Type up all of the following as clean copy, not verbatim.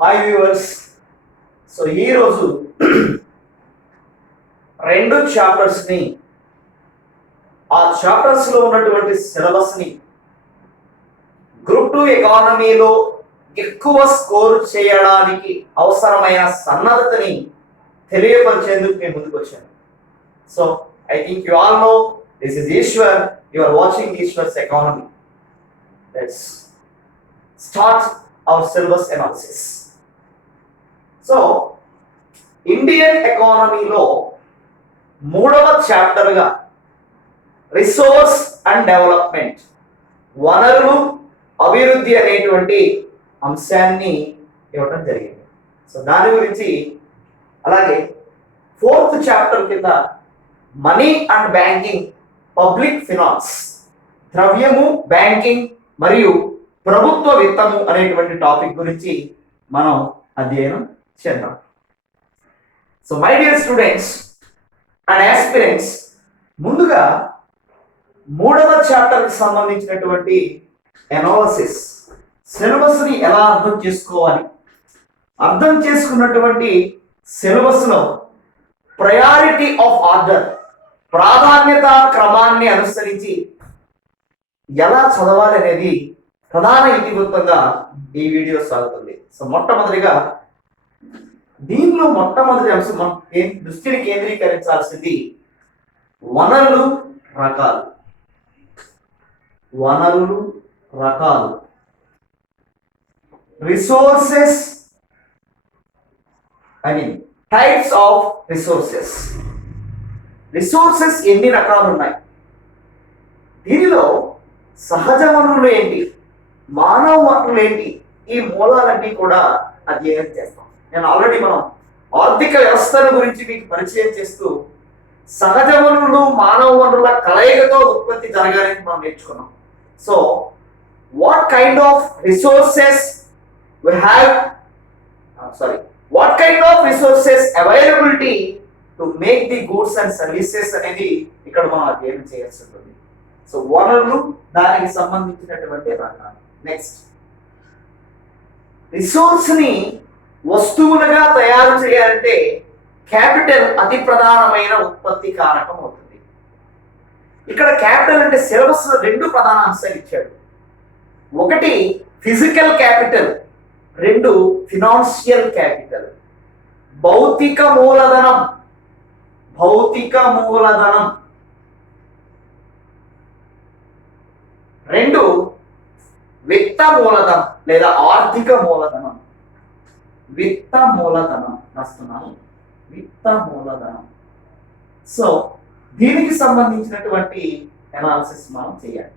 Hi viewers. So ఈరోజు రెండు చాప్టర్స్ని, ఆ చాప్టర్స్లో ఉన్నటువంటి సిలబస్ని గ్రూప్ 2 ఎకానమీలో ఎక్కువ స్కోర్ చేయడానికి అవసరమైన సన్నద్ధతని తెలియపరిచేందుకు నేను ముందుకు వచ్చాను. So I think you all know this is Eshwar. You are watching Eshwar's economy. Let's start our syllabus analysis. So Indian ఎకానమీలో మూడవ చాప్టర్గా రిసోర్స్ అండ్ డెవలప్మెంట్, వనరులు అభివృద్ధి అనేటువంటి అంశాన్ని ఇవ్వడం జరిగింది. సో దాని గురించి, అలాగే 4th చాప్టర్ కింద money and banking, public finance, ద్రవ్యము, బ్యాంకింగ్ మరియు ప్రభుత్వ విత్తము అనేటువంటి టాపిక్ గురించి మనం అధ్యయనం చేద్దాం. So my dear students and aspirants, ముందుగా మూడవ చాప్టర్కి సంబంధించినటువంటి ఎనాలిసిస్, సిలబస్ని ఎలా అర్థం చేసుకోవాలి, అర్థం చేసుకున్నటువంటి సిలబస్లో ప్రయారిటీ ఆఫ్ ఆర్డర్, ప్రాధాన్యత క్రమాన్ని అనుసరించి ఎలా చదవాలి అనేది ప్రధాన ఇతివృత్తంగా ఈ వీడియో సాగుతుంది. సో మొట్టమొదటిగా దీనిలో మొట్టమొదటి అంశం మనం దృష్టిని కేంద్రీకరించాల్సింది వనరులు రకాలు. వనరులు రకాలు, resources, I mean types of resources. Resources ఎన్ని రకాలు ఉన్నాయి, దీనిలో సహజ వనరులు ఏంటి, మానవ వనరులు ఏంటి, ఈ మూలాలన్నీ కూడా అధ్యయనం చేస్తాం. నేను ఆల్రెడీ మనం ఆర్థిక వ్యవస్థల గురించి మీకు పరిచయం చేస్తూ సహజ వనరులు మానవ వనరుల కలయికతో ఉత్పత్తి జరగాలని మనం నేర్చుకున్నాం. So what kind of resources we have what kind of resources availability to make the goods and services అనేది ఇక్కడ మనం అధ్యయనం చేయాల్సి ఉంటుంది. సో వనరులు, దానికి సంబంధించినటువంటి రకాలు. నెక్స్ట్, రిసోర్స్ ని వస్తువులుగా తయారు చేయాలంటే క్యాపిటల్ అతి ప్రధానమైన ఉత్పత్తి కారకం అవుతుంది. ఇక్కడ క్యాపిటల్ అంటే సిలబస్ రెండు ప్రధాన అంశాలు ఇచ్చాడు. ఒకటి ఫిజికల్ క్యాపిటల్, రెండు ఫినాన్షియల్ క్యాపిటల్. భౌతిక మూలధనం, భౌతిక మూలధనం, రెండు విత్త మూలధనం లేదా ఆర్థిక మూలధనం. విత్త మూలధనం రాస్తున్నాను, విత్త మూలధనం. సో దీనికి సంబంధించినటువంటి అనాలిసిస్ మనం చేయాలి.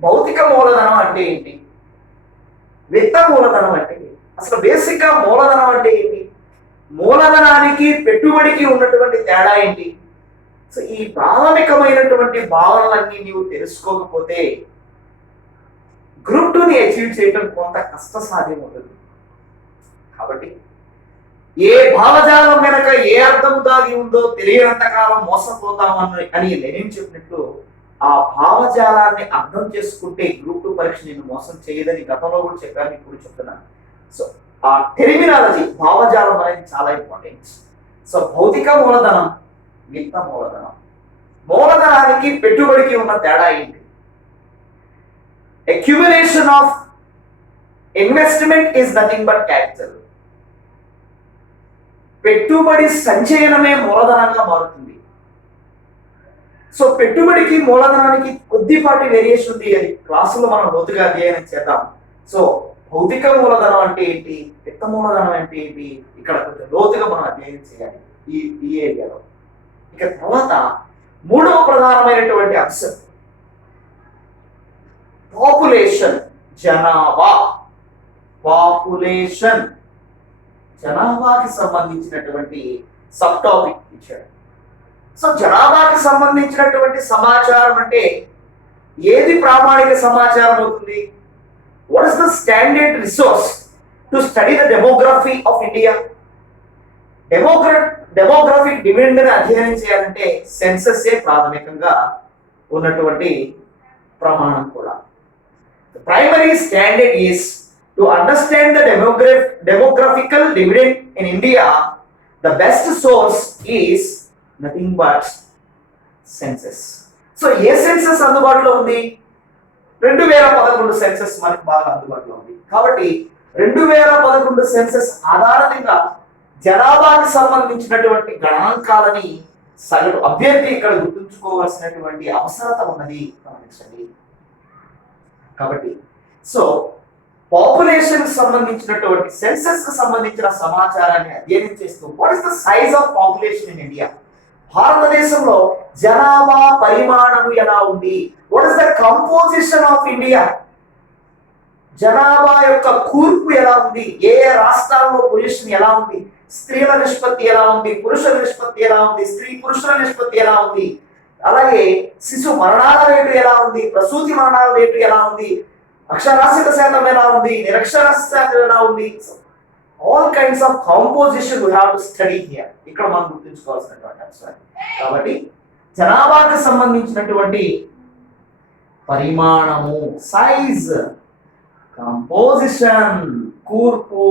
భౌతిక మూలధనం అంటే ఏంటి, విత్త మూలధనం అంటే ఏంటి, అసలు బేసిక్ గా మూలధనం అంటే ఏంటి, మూలధనానికి పెట్టుబడికి ఉన్నటువంటి తేడా ఏంటి. సో ఈ ప్రాథమికమైనటువంటి భావనలన్నీ నీవు తెలుసుకోకపోతే గ్రూప్ 2ని అచీవ్ చేయడం కొంత కష్టసాధ్యం ఉంటుంది. కాబట్టి ఏ భావజాలం వెనక ఏ అర్థం దాగి ఉందో తెలియనంత కాలం మోసపోతామని అని లెనిన్ చెప్పినట్టు, ఆ భావజాలాన్ని అర్థం చేసుకుంటే గ్రూప్ 2 పరీక్ష నేను మోసం చేయదని గతంలో కూడా చెప్పాను, ఇప్పుడు చెప్తున్నాను. సో ఆ టెర్మినాలజీ, భావజాలం అనేది చాలా ఇంపార్టెంట్. సో భౌతిక మూలధనం, విత్త మూలధనం. మూలధనానికి పెట్టుబడికి ఉన్న తేడా ఏంటి? Accumulation of investment is nothing but capital. పెట్టుబడి సంచయనమే మూలధనంగా మారుతుంది. సో పెట్టుబడికి మూలధనానికి కొద్దిపాటి వేరియేషన్ ఉంది, అది క్లాసులో మనం లోతుగా అధ్యయనం చేద్దాం. సో భౌతిక మూలధనం అంటే ఏంటి, విత్త మూలధనం అంటే ఏంటి, ఇక్కడ కొంచెం లోతుగా మనం అధ్యయనం చేయాలి ఈ ఏరియాలో. ఇక తర్వాత మూడవ ప్రధానమైనటువంటి అంశం పాపులేషన్, జనాభా. పాపులేషన్, జనాభాకి సంబంధించినటువంటి సబ్ టాపిక్ ఇచ్చాడు. సో జనాభాకి సంబంధించినటువంటి సమాచారం అంటే ఏది ప్రామాణిక సమాచారం అవుతుంది? What is the standard resource to study the demography of India? Demographic demand ని అధ్యయనం చేయాలంటే సెన్సస్ ఏ ప్రాథమికంగా ఉన్నటువంటి ప్రమాణం కూడా. The primary standard is to to understand the demographical dividend in India, the best source is nothing but census. So ఏ census అందుబాటులో ఉంది? 2011 సెన్సెస్ మనకు బాగా అందుబాటులో ఉంది. కాబట్టి 2011 సెన్సెస్ ఆధారంగా జనాభాకి సంబంధించినటువంటి గణాంకాలని సగటు అభ్యర్థి ఇక్కడ గుర్తుంచుకోవాల్సినటువంటి అవసరత ఉన్నది, గమనించండి. కాబట్టి సో పాపులేషన్ సంబంధించినటువంటి సెన్సెస్ కు సంబంధించిన సమాచారాన్ని అధ్యయనం చేస్తూ what is the size of population in India, భారతదేశంలో జనాభా పరిమాణము ఎలా ఉంది, what is the composition of India, జనాభా యొక్క కూర్పు ఎలా ఉంది, ఏ రాష్ట్రాల్లో పొజిషన్ ఎలా ఉంది, స్త్రీల నిష్పత్తి ఎలా ఉంది, పురుషుల నిష్పత్తి ఎలా ఉంది, స్త్రీ పురుషుల నిష్పత్తి ఎలా ఉంది, అలాగే శిశు మరణాల రేటు ఎలా ఉంది, ప్రసూతి మరణాల రేటు ఎలా ఉంది, అక్షరాస్యత శాతం ఎలా ఉంది, నిరక్షరాస్యత శాతం ఎలా ఉంది. All kinds of composition we have to study here. ఇక్కడ మనం గుర్తుంచుకోవాల్సినటువంటి అంశాలు. కాబట్టి జనాభాకు సంబంధించినటువంటి పరిమాణము, సైజ్, కంపోజిషన్, కూర్పు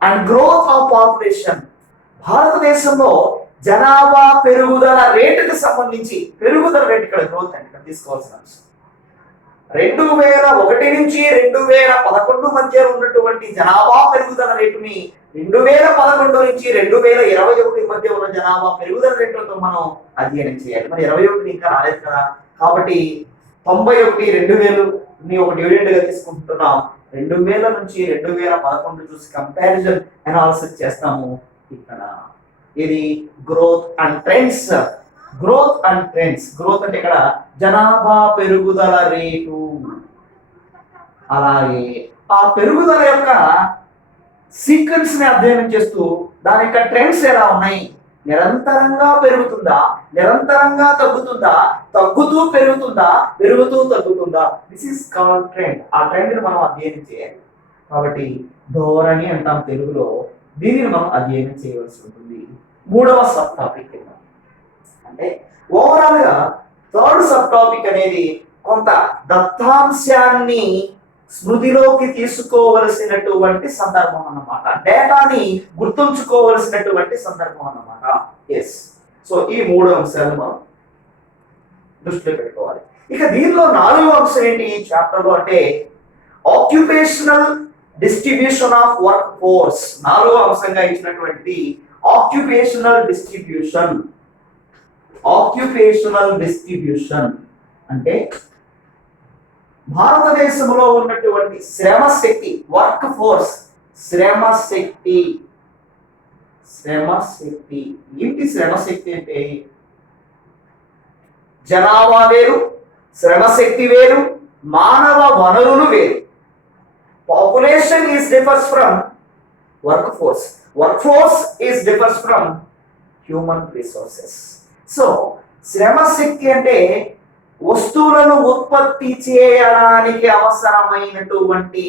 అండ్ గ్రోత్ ఆఫ్ పాపులేషన్, భారతదేశంలో జనాభా పెరుగుదల రేటుకు సంబంధించి, పెరుగుదల రేటు ఇక్కడ గ్రోత్ అంటే ఇక్కడ తీసుకోవాల్సిన అంశం. 2001 నుంచి 2011 మధ్య ఉన్నటువంటి జనాభా పెరుగుదల రేటుని 2011 నుంచి 2021 మధ్య ఉన్న జనాభా పెరుగుదల రేట్లతో మనం అధ్యయనం చేయాలి. మరి 21 ఇంకా రాలేదు కదా, కాబట్టి 91 2000 ఒక డివిడెండ్ గా తీసుకుంటున్నాం. 2000 నుంచి 2011 చూసి కంపారిజన్ అనాలిసిస్ చేస్తాము. ఇక్కడ ఇది growth and trends. Growth and trends, growth అంటే ఇక్కడ జనాభా పెరుగుదల రేటు, అలాగే ఆ పెరుగుదల యొక్క సీక్వెన్స్ ని అధ్యయనం చేస్తూ దాని యొక్క ట్రెండ్స్ ఎలా ఉన్నాయి, నిరంతరంగా పెరుగుతుందా, నిరంతరంగా తగ్గుతుందా, తగ్గుతూ పెరుగుతుందా, పెరుగుతూ తగ్గుతుందా, దిస్ ఇస్ కాల్డ్ ట్రెండ్. ఆ ట్రెండ్ ని మనం అధ్యయనం చేయాలి. కాబట్టి ధోరణి అంటాం తెలుగులో, దీనిని మనం అధ్యయనం చేయవలసి ఉంటుంది. మూడవ సబ్ టాపిక్ అంటే ఓవరాల్ గా థర్డ్ సబ్ టాపిక్ అనేది కొంత దత్తాంశాన్ని స్మృతిలోకి తీసుకోవలసినటువంటి సందర్భం అన్నమాట, డేటాని గుర్తుంచుకోవలసినటువంటి సందర్భం అన్నమాట. ఎస్, సో ఈ 3 అంశాలు మనం దృష్టిలో పెట్టుకోవాలి. ఇక దీనిలో 4వ అంశం ఏంటి ఈ చాప్టర్ లో అంటే occupational distribution of work force. 4వ అంశంగా ఇచ్చినటువంటిది ఆక్యుపేషనల్ డిస్ట్రిబ్యూషన్. ఆక్యుపేషనల్ డిస్ట్రిబ్యూషన్ అంటే భారతదేశంలో ఉన్నటువంటి శ్రమ శక్తి, వర్క్ ఫోర్స్, శ్రమ శక్తి. శ్రమ శక్తి ఏంటి? శ్రమ శక్తి అంటే జనాభా వేరు, శ్రమ శక్తి వేరు, మానవ వనరులు వేరు. Population is differs from work force, work force is differs from human resources. So శ్రమ శక్తి అంటే వస్తువులను ఉత్పత్తి చేయడానికి అవసరమైనటువంటి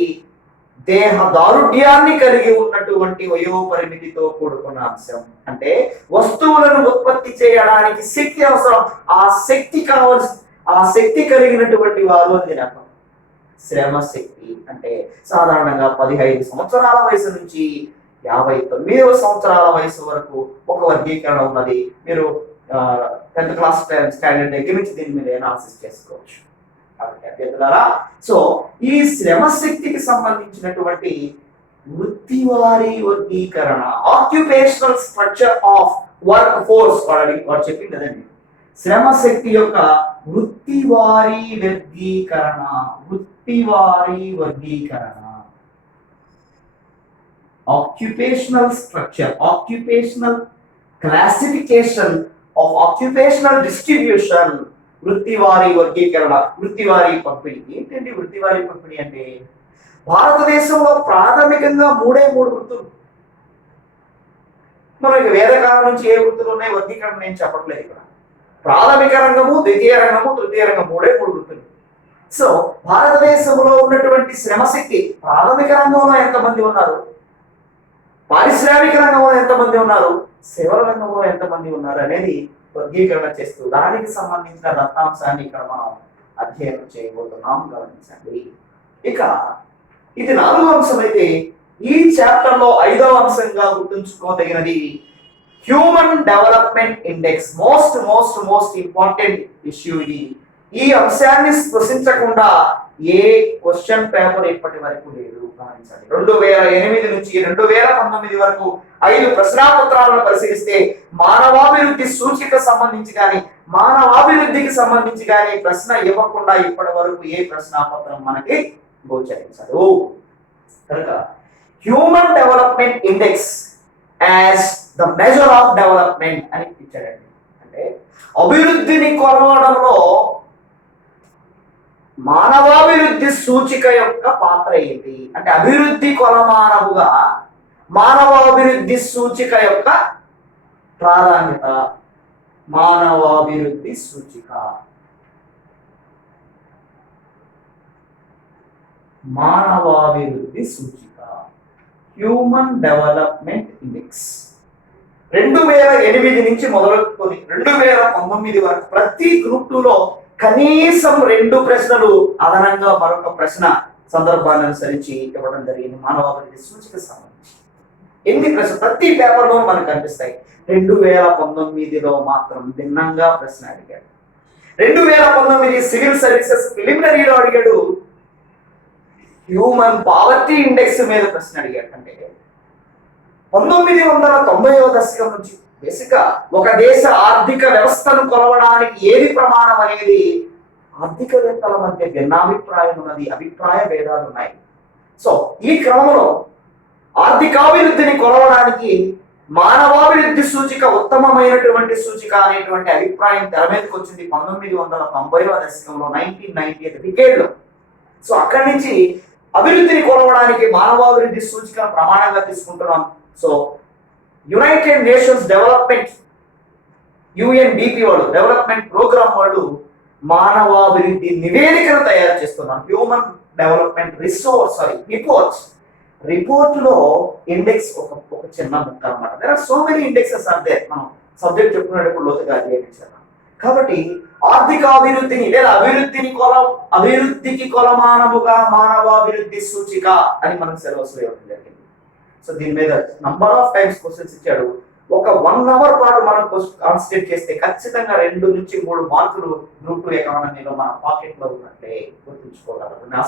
దేహ దారుఢ్యాన్ని కలిగి ఉన్నటువంటి వయోపరిమితితో కూడుకున్న అంశం. అంటే వస్తువులను ఉత్పత్తి చేయడానికి శక్తి అవసరం, ఆ శక్తి కలిగినటువంటి వారు అని అర్థం. శ్రమ శక్తి అంటే సాధారణంగా 15 సంవత్సరాల వయసు నుంచి 59వ సంవత్సరాల వయసు వరకు ఒక వర్గీకరణ ఉన్నది. మీరు 10th క్లాస్ స్టాండర్డ్ దగ్గర నుంచి దీని మీద అనాలిసిస్ చేసుకోవచ్చు. కాబట్టి అభ్యర్థులారా, సో ఈ శ్రమ శక్తికి సంబంధించినటువంటి వృత్తివారీ వర్గీకరణ, occupational structure of work force వాడు చెప్పింది కదండి. శ్రమ శక్తి యొక్క వృత్తివారీ వర్గీకరణ, వృత్తివారీ వర్గీకరణ, occupational structure, occupational classification of occupational distribution, వృత్తివారీ వర్గీకరణ, వృత్తివారీ పంపిణీ. ఏంటండి వృత్తివారీ పంపిణీ అంటే? భారతదేశంలో ప్రాథమికంగా 3 వృత్తులు. మనకి వేదకాలం నుంచి ఏ వృత్తులు ఉన్నాయి వర్గీకరణ నేను చెప్పట్లేదు ఇక్కడ. ప్రాథమిక రంగము, ద్వితీయ రంగము, తృతీయ రంగం, 3 వృత్తులు. సో భారతదేశంలో ఉన్నటువంటి శ్రమశక్తి ప్రాథమిక రంగంలో ఎంతమంది ఉన్నారు, పారిశ్రామిక రంగంలో ఎంతమంది ఉన్నారు, సేవల రంగంలో ఎంతమంది ఉన్నారు అనేది వర్గీకరణ చేస్తూ దానికి సంబంధించిన దత్తాంశాన్ని ఇక్కడ మనం అధ్యయనం చేయబోతున్నాం, గమనించండి. ఇక ఇది 4వ అంశం అయితే ఈ చాప్టర్ లో 5వ అంశంగా గుర్తుంచుకోదగినది human development index. Most most most important issue ఇది. ఈ అంశాన్ని స్పృశించకుండా ఏ క్వశ్చన్ పేపర్ ఇప్పటి వరకు లేదు, గమనించండి. 2008 నుంచి 2019 వరకు 5 ప్రశ్నాపత్రాలను పరిశీలిస్తే మానవాభివృద్ధి సూచిక సంబంధించి కానీ మానవాభివృద్ధికి సంబంధించి కానీ ప్రశ్న ఇవ్వకుండా ఇప్పటి వరకు ఏ ప్రశ్నాపత్రం మనకి గోచరించదు. కనుక human development index as the measure of development అని ఇచ్చాడండి. అంటే అభివృద్ధిని కొలవడంలో మానవాభివృద్ధి సూచిక యొక్క పాత్ర ఏంటి అంటే అభివృద్ధి కొలమానముగా మానవాభివృద్ధి సూచిక యొక్క ప్రాధాన్యత. మానవాభివృద్ధి సూచిక, మానవాభివృద్ధి సూచిక, హ్యూమన్ డెవలప్మెంట్ ఇండెక్స్ 2008 నుంచి మొదలుకొని 2019 వరకు ప్రతి గ్రూప్ 2లో కనీసం 2 ప్రశ్నలు అదనంగా మరొక ప్రశ్న సందర్భాన్ని అనుసరించి ఇవ్వడం జరిగింది. మానవాభివృద్ధి సూచిక సంబంధించి ఎన్ని ప్రశ్నలు ప్రతి పేపర్లో మనకు కనిపిస్తాయి. 2019లో మాత్రం భిన్నంగా ప్రశ్న అడిగాడు. 2019 సివిల్ సర్వీసెస్ ప్రిలిమినరీలో అడిగాడు, హ్యూమన్ పావర్టీ ఇండెక్స్ మీద ప్రశ్న అడిగాడు. అంటే 1990వ దశకం నుంచి బేసిక్ గా ఒక దేశ ఆర్థిక వ్యవస్థను కొలవడానికి ఏది ప్రమాణం అనేది ఆర్థికవేత్తల మధ్య భిన్నాభిప్రాయం ఉన్నది, అభిప్రాయ భేదాలు ఉన్నాయి. సో ఈ క్రమంలో ఆర్థికాభివృద్ధిని కొలవడానికి మానవాభివృద్ధి సూచిక ఉత్తమమైనటువంటి సూచిక అనేటువంటి అభిప్రాయం తెర మీదకి వచ్చింది 1990వ దశకంలో, 1990 డికేడ్లో. సో అక్కడి నుంచి అభివృద్ధిని కొలవడానికి మానవాభివృద్ధి సూచికను ప్రమాణంగా తీసుకుంటున్నాం. So United Nations development UNDP వాళ్ళు డెవలప్మెంట్ ప్రోగ్రామ్ వాళ్ళు మానవాభివృద్ధి నివేదికను తయారు చేస్తున్నారు. హ్యూమన్ డెవలప్మెంట్ రిపోర్ట్ లో ఇండెక్స్ ఒక చిన్న ముక్క అన్నమాట. There are so many indexes are there. మనం సబ్జెక్ట్ చెప్పుకునేటప్పుడు లోతుగా అధ్యయనం చేద్దాం. కాబట్టి ఆర్థిక అభివృద్ధిని లేదా అభివృద్ధికి కొలమానముగా మానవాభివృద్ధి సూచిక అని మనం సిలబస్ లో ఇవ్వడం జరిగింది. సో దీని మీద నంబర్ ఆఫ్ టైమ్స్ క్వశ్చన్స్ ఇచ్చాడు. ఒక 1 అవర్ పాటు మనం కాన్సన్ట్రేట్ చేస్తే ఖచ్చితంగా 2 నుంచి 3 మార్కులు గ్రూప్ 2 ఎకానమీలో మన పాకెట్ లో ఉన్నట్లే గుర్తుంచుకోగలరు.